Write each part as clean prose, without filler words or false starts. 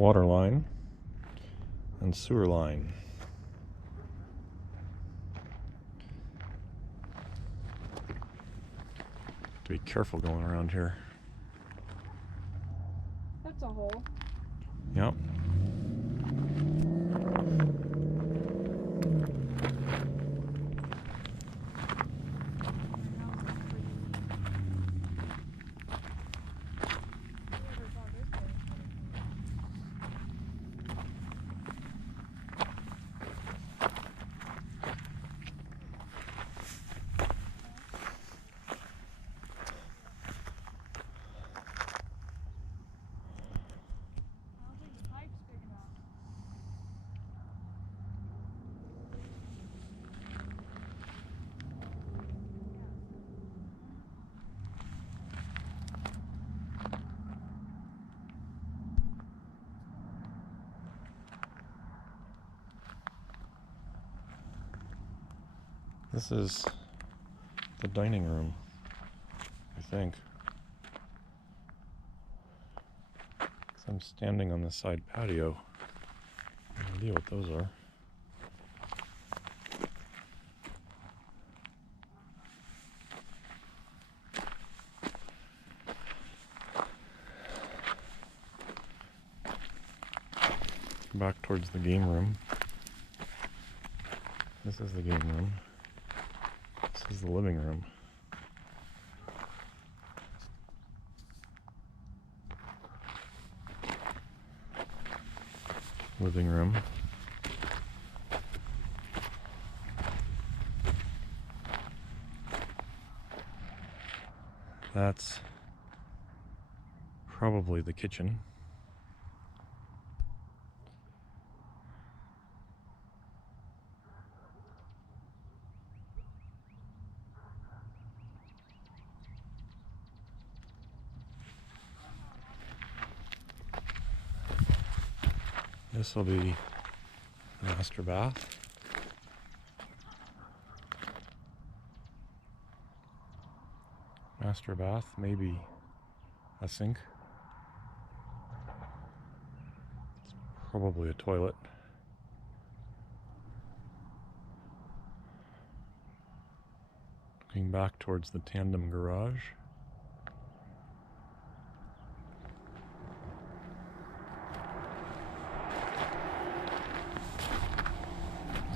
water line and sewer line. Have to be careful going around here. That's a hole. Yep. This is the dining room, I think. I'm standing on the side patio. No idea what those are. Back towards the game room. This is the game room. This is the living room. Living room. That's probably the kitchen. This will be the master bath. Master bath, maybe a sink. It's probably a toilet. Looking back towards the tandem garage.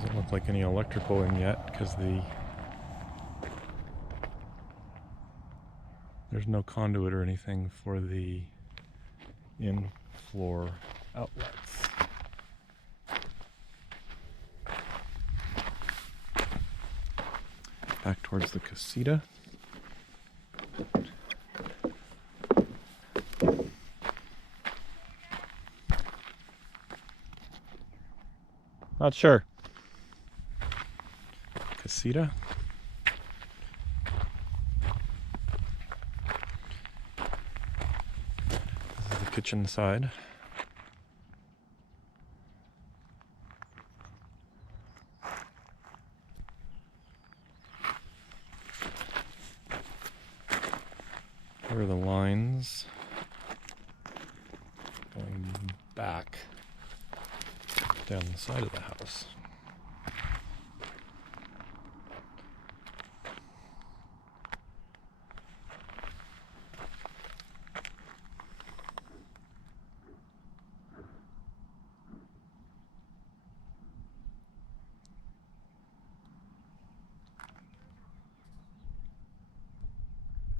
Doesn't look like any electrical in yet because there's no conduit or anything for the in-floor outlets. Back towards the casita. Not sure. Casita. This is the kitchen side. Here are the lines going back down the side of the house.